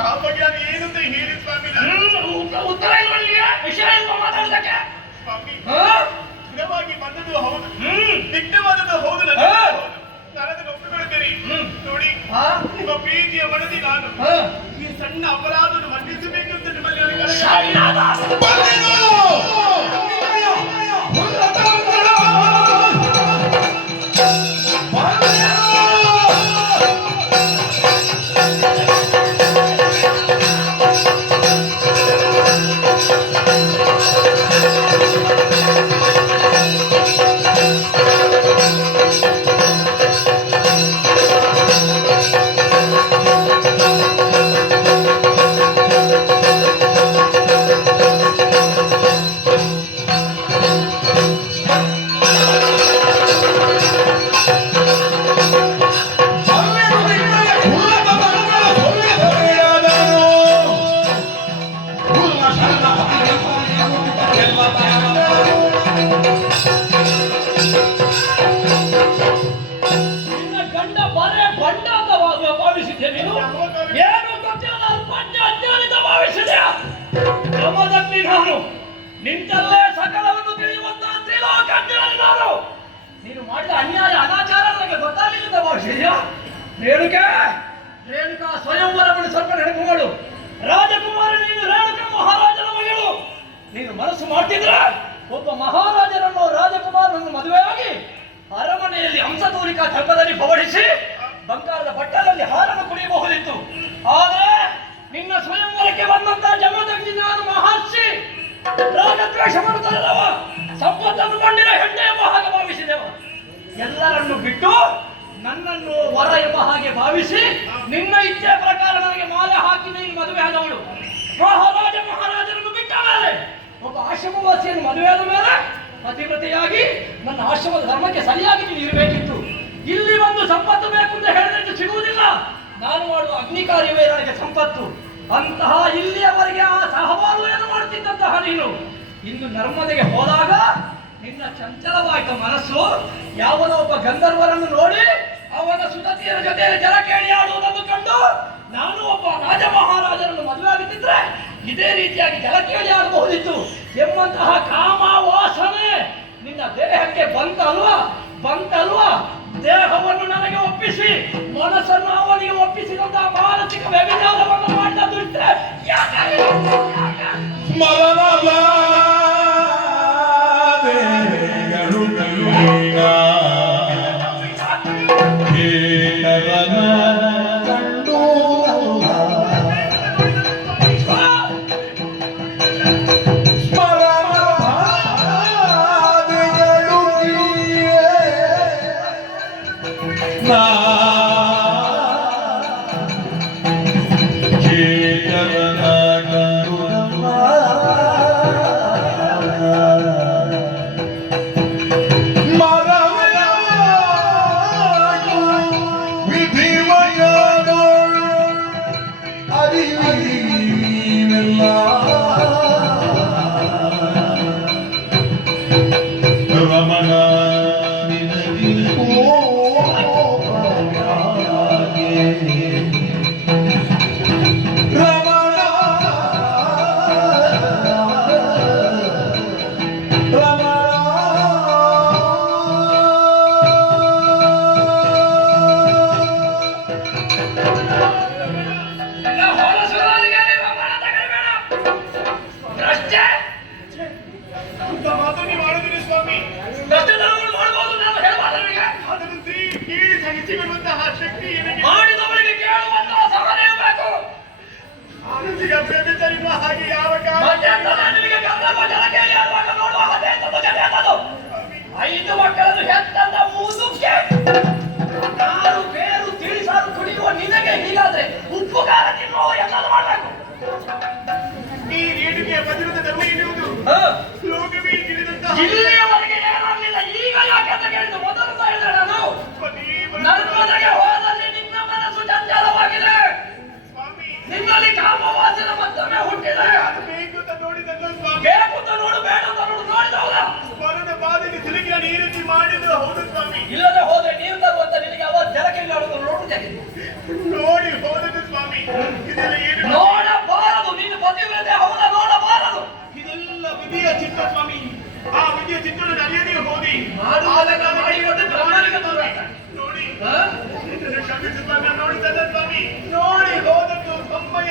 ಆ ಬಗ್ಗೆ ನಾನು ಏನಂತ ಹೇಳಿ ಸ್ವಾಮಿ? ಉತ್ತರ ಇಲ್ವಲ್ಲಿಯ ವಿಷಯ ಇಲ್ವಾ ಮಾತಾಡೋದಕ್ಕೆ? ಸ್ವಾಮಿ ಸ್ಥಿರವಾಗಿ ಬಂದದ್ದು ಹೌದು, ದಿಟ್ಟವಾದದ್ದು ಹೌದು, ನಾನದನ್ನು ಒಪ್ಪಿಕೊಳ್ತೇನೆ. ನೋಡಿ, ನಿಮ್ಮ ಪ್ರೀತಿಯ ಮನದಿ ನಾನು ಈ ಸಣ್ಣ ಅಪರಾಧವನ್ನು ಮನ್ನಿಸಬೇಕು ಅಂತ ನಿಮ್ಮಲ್ಲಿ ನಿಂತಲ್ಲೇ ಸಕಲವನ್ನು ತಿಳಿಯುವಂತಹ ತ್ರಿಲೋಕಜ್ಞಾನಿ ನಾನು. ನೀನು ಮಾಡಿದ ಅನ್ಯಾಯ ಅನಾಚಾರ ನನಗೆ ಗೊತ್ತಾಗಲಿಲ್ಲ ಭಾವಿಸಿದ್ಯಾ? ರೇಣುಕಾ ಸ್ವಯಂವರವನ್ನು ಸ್ವಲ್ಪ ನೆನಪುಗಳು. ರಾಜಕುಮಾರ ನೀನು ರೇಣುಕಾ ಮಹಾರಾಜನ ಮಗಳು. ನೀನು ಮನಸ್ಸು ಮಾಡ್ತಿದ್ರ ಒಬ್ಬ ಮಹಾರಾಜನನ್ನು ರಾಜಕುಮಾರನನ್ನು ಮದುವೆಯಾಗಿ ಅರಮನೆಯಲ್ಲಿ ಹಂಸತೂರಿಕಾ ತಲ್ಪದಲ್ಲಿ ಪವಡಿಸಿ ಬಂಗಾರದ ಬಟ್ಟಲಲ್ಲಿ ಹಾರನ್ನು ಕುಡಿಯಬಹುದಿತ್ತು. ಆದರೆ ನಿನ್ನ ಸ್ವಯಂವರಕ್ಕೆ ಬಂದಂತಹ ಜಮದಗ್ನಿ ನಾನು ಮಹರ್ಷಿ ರಾಗದ್ವೇಷ ಮಾಡುತ್ತಾರಲ್ಲವ, ಸಂಪತ್ತನ್ನು ಕೊಂಡಿರೋ ಹೆಣ್ಣೆ ಎಂಬ ಹಾಗೆ ಭಾವಿಸಿದೆವ. ಎಲ್ಲರನ್ನು ಬಿಟ್ಟು ನನ್ನನ್ನು ವರ ಎಂಬ ಹಾಗೆ ಭಾವಿಸಿ ನಿನ್ನ ಇಚ್ಛೆ ಪ್ರಕಾರ ನನಗೆ ಮಾಲೆ ಹಾಕಿ ನೀನು ಮದುವೆ ಆದವಳು. ಮಹಾರಾಜನನ್ನು ಬಿಟ್ಟ ಮೇಲೆ ಒಬ್ಬ ಆಶ್ರಮವಾಸಿಯನ್ನು ಮದುವೆಯಾದ ಮೇಲೆ ಪತಿವ್ರತೆಯಾಗಿ ನನ್ನ ಆಶ್ರಮದ ಧರ್ಮಕ್ಕೆ ಸರಿಯಾಗಿ ನೀನು ಇರಬೇಕಿತ್ತು. ಇಲ್ಲಿ ಒಂದು ಸಂಪತ್ತು ಬೇಕು ಅಂತ ಹೇಳಿದ್ರೆ ಸಿಗುವುದಿಲ್ಲ. ನಾನು ಮಾಡುವ ಅಗ್ನಿ ಕಾರ್ಯವೇ ನನಗೆ ಸಂಪತ್ತು. ಅಂತಹ ಇಲ್ಲಿಯವರೆಗೆ ಆ ಸಹಬಾಳ್ವೆಯನ್ನು ಮಾಡುತ್ತಿದ್ದಂತಹ ನೀನು ಇಂದು ನರ್ಮದೆಗೆ ಹೋದಾಗ ನಿನ್ನ ಚಂಚಲವಾದ ಮನಸ್ಸು ಯಾವನೋ ಒಬ್ಬ ಗಂಧರ್ವರನ್ನು ನೋಡಿ ಅವನ ಸುತತಿಯರ ಜೊತೆ ಜಲ ಕೇಳಿ ಆಡುವುದನ್ನು ಕಂಡು ನಾನು ಒಬ್ಬ ರಾಜ ಮಹಾರಾಜರನ್ನು ಮದುವೆ ಆಗುತ್ತಿದ್ರೆ ಇದೇ ರೀತಿಯಾಗಿ ಜಲ ಕೇಳಿ ಆಡಬಹುದಿತ್ತು ಎಂಬಂತಹ ಕಾಮ ವಾಸನೆ ನಿನ್ನ ದೇಹಕ್ಕೆ ಬಂತಲ್ವಾ? ದೇಹವನ್ನು ನನಗೆ ಒಪ್ಪಿಸಿ ಮನಸ್ಸನ್ನು ಅವನಿಗೆ ಒಪ್ಪಿಸಿದಂತಹ ಮಾನಸಿಕ ವ್ಯಭಿಚಾರವನ್ನು ಮಾಡಿದ್ದು ಇದ್ರೆ ಐದು ಮಕ್ಕಳನ್ನು ಹೆತ್ತಂದ ಮೂದುಕ್ಕೆ ಕಾರು ಬೇರು ತಿಳಿಸಾರು ಕುಡಿಯುವ ನಿನಗೆ ಹೀಗಾದ್ರೆ ಉಪ್ಪು ಖಾರ ತಿನ್ನುವ ಎಲ್ಲರೂ ಮಾಡಬೇಕು. ಈ ರೇಣುಕೆಯ ಭದ್ರದ ಧರ್ಮ ಎನ್ನುವುದು ಲೋಕವೇ ತಿಳಿದಂತಹ ಇಲ್ಲಿಯವರೆಗೆ ಏನಾಗಲಿಲ್ಲ. ಈಗ ಯಾಕೆ ಅಂತ ಕೇಳಿದ್ದು ಮೊದಲು ಹೇಳಿದ್ರೆ ನಾನು ನರ್ಮದೆಗೆ ಹೋದಲ್ಲಿ ನಿನ್ನ ಮನಸ್ಸು ಚಂಚಲವಾಗಿದೆ. ನಿನ್ನಲ್ಲಿ ಕಾಮವಾಸನ ಮತ್ತೊಮ್ಮೆ ಹುಟ್ಟಿದೆ. ಬೇಕು ಅಂತ ನೋಡಿದಲ್ಲ ಬೇಕು ಅಂತ ನೋಡು, ಬೇಡ ಅಂತ ನೋಡು, ನೋಡಿದವಲ್ಲ ಮರದ ಬಾಧೆಗೆ ಸಿಲುಕಿ ಈ ರೀತಿ ಮಾಡಿದ್ರು ಹೌದು ಸ್ವಾಮಿ. ಇಲ್ಲದೆ ಹೋದ್ರೆ ನೀರು ತರುವಂತ ನಿನಗೆ ಅವ ಜಲಕ್ಕೆ ಆಡುವುದು ನೋಡುವುದೇ ನೋಡಿ ಹೋದದ್ದು ಸ್ವಾಮಿ. ನೋಡಬಾರದು, ನೀನು ಪತಿವ್ರತೆ ಹೌದಾ? ನೋಡಬಾರದು. ಇದೆಲ್ಲ ವಿಧಿಯ ಚಿತ್ತ ಸ್ವಾಮಿ. ಆ ವಿಧಿಯ ಚಿತ್ತವನ್ನು ಅರಿಯದೇ ಹೋದಿ ಮಾಡುವುದೆಲ್ಲ ಮಾಡಿಕೊಂಡು ಬ್ರಹ್ಮನಿಗೆ ದೂರ. ನೋಡಿ ಕ್ಷಮಿಸು ಸ್ವಾಮಿ. ನೋಡಿ ಸಣ್ಣ ಸ್ವಾಮಿ, ನೋಡಿ ಹೋದದ್ದು ತಮ್ಮಯ್ಯ.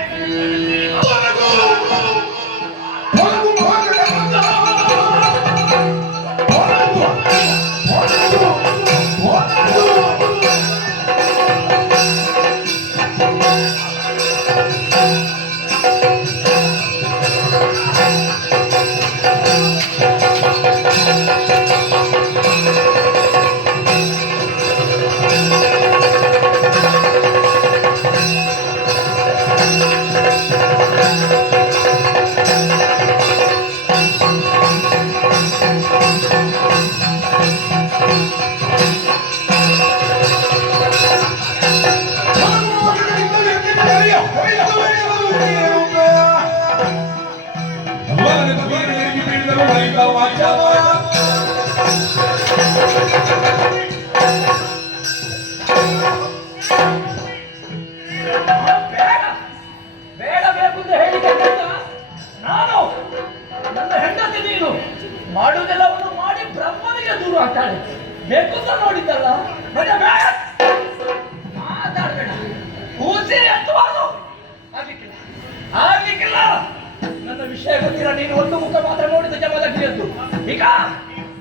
ಬೇಡ ಬೇಕು ಅಂತ ಹೇಳಿಕೆ ನಾನು ನನ್ನ ಹೆಂಡತಿ ನೀನು ಮಾಡುವುದೆಲ್ಲವನ್ನು ಮಾಡಿ ಬ್ರಹ್ಮನಿಗೆ ದೂರ ಆಗ್ತಾಳೆ. ಬೇಕು ಅಂತ ನೋಡಿದ್ದಲ್ಲ, ಮತ್ತೆ ಬೇಡ ಮಾತಾಡಬೇಡ. ಕೂಸಿ ಎತ್ತಬಾರ್ದು. ಆಗ್ಲಿಕ್ಕಿಲ್ಲ, ಆಗ್ಲಿಕ್ಕಿಲ್ಲ. ನನ್ನ ವಿಷಯ ಗೊತ್ತಿಲ್ಲ. ನೀನು ಒಂದು ಮುಖ ಮಾತ್ರ ನೋಡಿದ ಜಮದಗ್ನಿಯದ್ದು. ಈಗ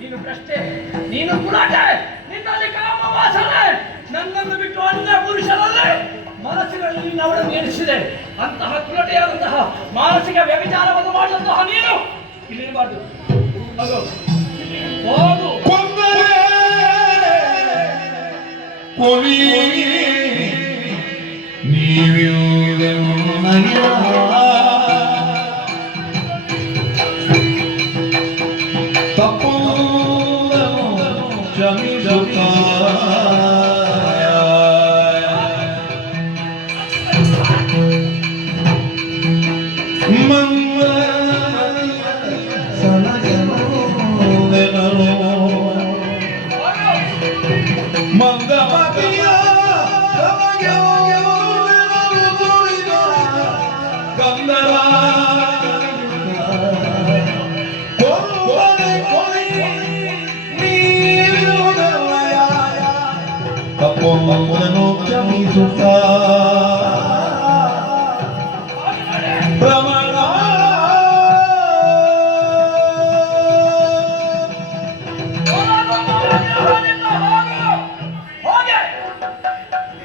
ನೀನು ಪ್ರಶ್ನೆ, ನೀನು ಕುಲಾಟೆ, ನಿನ್ನಲ್ಲಿ ಕಾಮ ವಾಸನೆ. ನನ್ನನ್ನು ಬಿಟ್ಟು ಅನ್ಯ ಪುರುಷರಲ್ಲಿ ಮನಸ್ಸಿನಲ್ಲಿ ನೀನು ಅವಳನ್ನು ಎನಿಸಿದೆ. ಅಂತಹ ಕುಲಟೆಯಾದಂತಹ ಮಾನಸಿಕ ವ್ಯಭಿಚಾರವನ್ನು ಮಾಡಿದಂತಹ ನೀನು ಇಲ್ಲಿರಬಾರ್ದು. ಹೋಗು.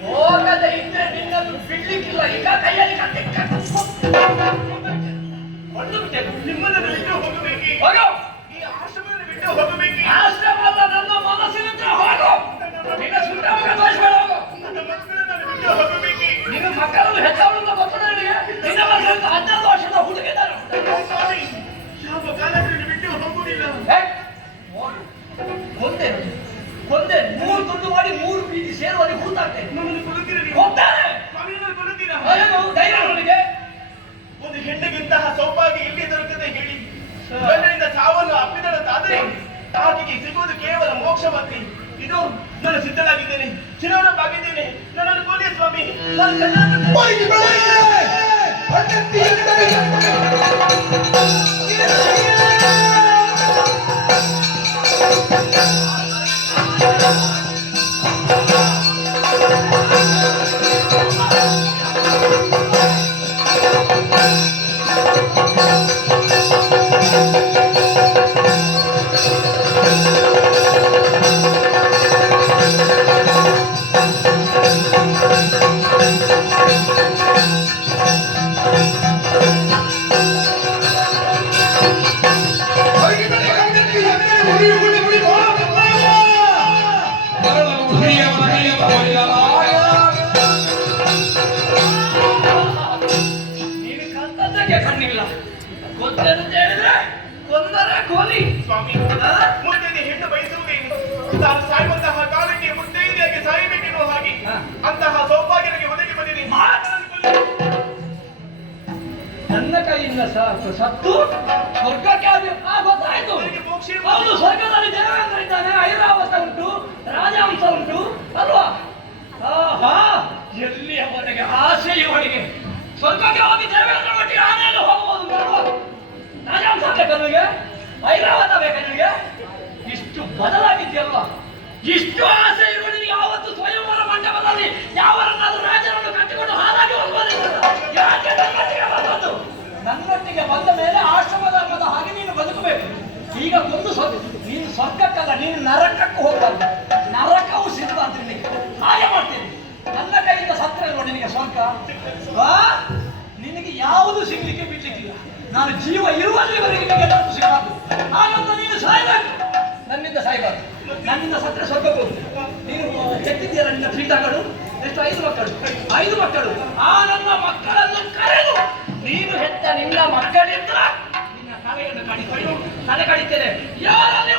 ಹೋಗದೆ ಇದ್ರೆ ನಿನ್ನನ್ನು ಬಿಡ್ಲಿಕ್ಕಿಲ್ಲ. ಈಗ ಕೈಯಲ್ಲಿ ನಿಮ್ಮನ್ನು ಬಿಟ್ಟು ಹೋಗಬೇಕಿ. ಹೋಗು. ಈ ಆಶ್ರಮವನ್ನು ಬಿಟ್ಟು ಹೋಗಬೇಕಿ. ಆಶ್ರಮ ಅಲ್ಲ, ನನ್ನ ಮನಸ್ಸಿನಿಂದ ಹೋಗು. ನಿನ್ನ ಸುಂದರ ಮುಖ ತೋರಿಸ್ಬೇಡ. ಹೋಗು. ನನ್ನ ಮಕ್ಕಳನ್ನು ಬಿಟ್ಟು ಹೋಗಬೇಕಿ. ನಿನ್ನ ಮಕ್ಕಳನ್ನು ಹೆತ್ತವರಿಂದ ಗೊತ್ತಿಲ್ಲ ನಿನಗೆ. ನಿನ್ನ ಮಕ್ಕಳನ್ನು 12 ವರ್ಷದ ಹುಡುಗಿದ್ದಾರೆ. ಸ್ವಾಮಿ, ಯಾವ ಕಾಲದಲ್ಲಿ ಬಿಟ್ಟು ಹೋಗುವುದಿಲ್ಲ. ಕೊಂದೆ ಕೊಂದೆ 3 ತುಂಡು ಮಾಡಿ 3 ಬೀದಿ ಸೇರುವಲ್ಲಿ ಹೂತಾಗ್ತೇನೆ. ನಮ್ಮನ್ನು ಕೊಡುತ್ತೀರ ನೀವು? ಹೋಗ್ತಾರೆ. ಸ್ವಾಮಿಯನ್ನು ಕೊಡುತ್ತೀರಾ? ಧೈರ್ಯ ಅವನಿಗೆ. ಒಂದು ಹೆಣ್ಣಿಗಿಂತಹ ಸೌಭಾಗ್ಯ ಇಲ್ಲಿ ದೊರಕದೆ ಹೇಳಿ ಗಂಡನಿಂದ ಸಾವನ್ನು ಅಪ್ಪಿದಳತ್ತಾದರೆ ಆಕೆಗೆ ಸಿಗುವುದು ಕೇವಲ ಮೋಕ್ಷ ಮಾತ್ರ. ಇದು ನಾನು ಸಿದ್ಧನಾಗಿದ್ದೇನೆ, ಚಿರವನವಾಗಿದ್ದೇನೆ. ನನ್ನನ್ನು ಕೊಡಿ ಸ್ವಾಮಿ. ನಾನು ನೀನು ಕರ್ತವ್ಯಕ್ಕೆ ಕಣ್ಣಿಲ್ಲ. ಗೊತ್ತೇನು ಹೇಳಿದ್ರೆ ಕೊಂದರೆ ಕೋಲಿ. ಸ್ವಾಮಿ, ಮುದ್ದೆಗೆ ಹೆಣ್ಣು ಬಯಸುವುದೇನು? ತಾನು ಸಾಯುವಂತಹ ಕಾಲಕ್ಕೆ ಮುದ್ದೆಯಾಗಿ ಸಾಯಬೇಕೆನ್ನುವ ಹಾಗೆ ಅಂತಹ ಸೌಭಾಗ್ಯನಿಗೆ ಒದಗಿ ಬಂದಿದೆ. ನನ್ನ ಕೈಯಿಂದ ಸತ್ತು ಸ್ವರ್ಗಕ್ಕೆ ಗೊತ್ತಾಯ್ತು. ಹೌದು, ಸ್ವರ್ಗದಲ್ಲಿ ದೇವೇಂದ್ರ ಇದ್ದಾನೆ, ಐರಾವತ ಉಂಟು, ರಾಜಹಂಸ ಉಂಟು ಅಲ್ವಾ? ಎಲ್ಲಿಯವರೆಗೆ ಆಸೆ ಇವಳಿಗೆ ಸ್ವರ್ಗಕ್ಕೆ ಹೋಗಿ ದೇವೇಂದ್ರ ಮಟ್ಟಿಗೆ ಆನೆಯಲ್ಲಿ ಹೋಗಬಹುದು ಮಾಡುವ ರಾಜವಂಶ ಬೇಕಾ ನಿನಗೆ? ಐರಾವತ ಬೇಕಾ ನಿನಗೆ? ಇಷ್ಟು ಬದಲಾಗಿದ್ಯಲ್ವ? ಇಷ್ಟು ಆಸೆ ಇವಳಿಗೆ ಯಾವತ್ತು ಸ್ವಯಂವರ ಮಂಟಪದಲ್ಲಿ ಯಾವರನ್ನಾದ್ರೂ ರಾಜರನ್ನು ಕಟ್ಟಿಕೊಂಡು ಹಾಲಾಗಿ ಹೋಗ್ಬೋದಿಲ್ಲ. ಯಾಕೆ ನನ್ನೊಟ್ಟಿಗೆ ಬಂದದ್ದು? ನನ್ನೊಟ್ಟಿಗೆ ಬಂದ ಮೇಲೆ ಆಶ್ರಮ ಧರ್ಮದ ಹಾಗೆ ನೀನು ಬದುಕಬೇಕು. ಈಗ ಒಂದು ನೀನು ಸ್ವರ್ಗಕ್ಕಲ್ಲ, ನೀನು ನರಕಕ್ಕೂ ಹೋಗ್ಬಾರ್ದು. ನರಕವು ಸಿದ್ಧವಾದ್ರೆ ನಿನಗೆ ಹಾಗೆ ಮಾಡ್ತೀನಿ. ನನ್ನ ಕೈಯಿಂದ ಸತ್ರ ನೋಡಿ ನಿನಗೆ ಸ್ವರ್ಗ ನಿನಗೆ ಯಾವುದು ಸಿಗ್ಲಿಕ್ಕೆ ಬಿಡ್ಲಿಕ್ಕಿಲ್ಲ. ನಾನು ಜೀವ ಇರುವಲ್ಲಿವರೆಗೆ ನಿನಗೆ ಎಲ್ಲರೂ ಸಿಗಬಾರ್ದು. ಹಾಗಂತ ನೀನು ಸಾಯ್ಬೇಕು, ನನ್ನಿಂದ ಸಾಯ್ಬಾರ್ದು. ನನ್ನಿಂದ ಸತ್ರ ಸ್ವರ್ಗಕ್ಕೆ ಹೋಗು. ನೀನು ತೆಗ್ದಿದ್ದೀಯಲ್ಲ ನಿನ್ನ ಫ್ರೀಟಾಗಳು ಎಷ್ಟು? 5 ಮಕ್ಕಳು. 5 ಮಕ್ಕಳು. ಆ ನನ್ನ ಮಕ್ಕಳನ್ನು ಕರೆದು ನೀನು ಹೆತ್ತ ನಿನ್ನ ಮಕ್ಕಳಿಂದ ನಿನ್ನ ತಲೆಯನ್ನು ಕಡಿಕೊಂಡು ತಲೆ ಕಡಿತೇನೆ. ಯಾರಲ್ಲಿ